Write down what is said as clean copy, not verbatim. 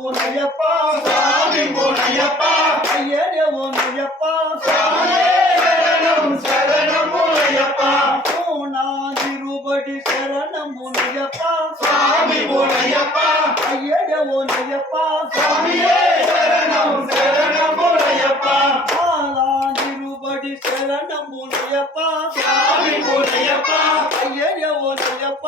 போனையப்பா சாமி போனையப்பா ஐயனே ஓனையப்பா சரணம் சரணம் போனையப்பா திருபடி சரணம் போனையப்பா சாமி போனையப்பா ஐயனே ஓனையப்பா சாமியே சரணம் சரணம் போனையப்பா திருபடி சரணம் போனையப்பா சாமி போனையப்பா ஐயனே ஓனையப்பா